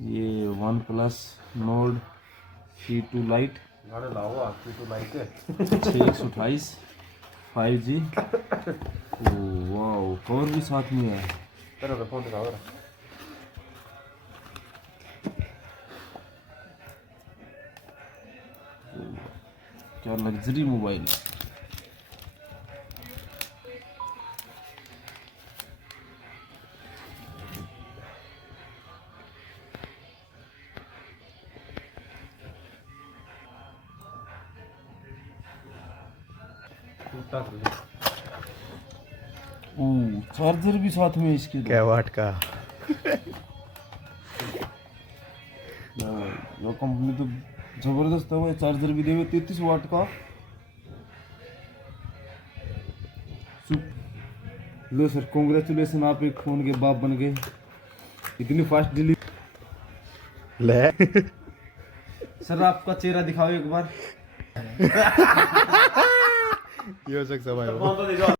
ये one plus node C2 light C2 628 5G। वाह, cover भी साथ में है। फोन दिखाओ जरा। क्या लग्जरी मोबाइल है। चार्जर भी साथ में इसके। क्या वाट का। ये कंपनी तो जबरदस्त है भाई, चार्जर भी देवे 33 वाट का। लो सर, कांग्रेचुलेसन, आप एक फोन के बाप बन गए। इतनी फास्ट डिलीवरी। ले सर आपका चेहरा दिखाओ एक बार। ये हो सकता है भाई।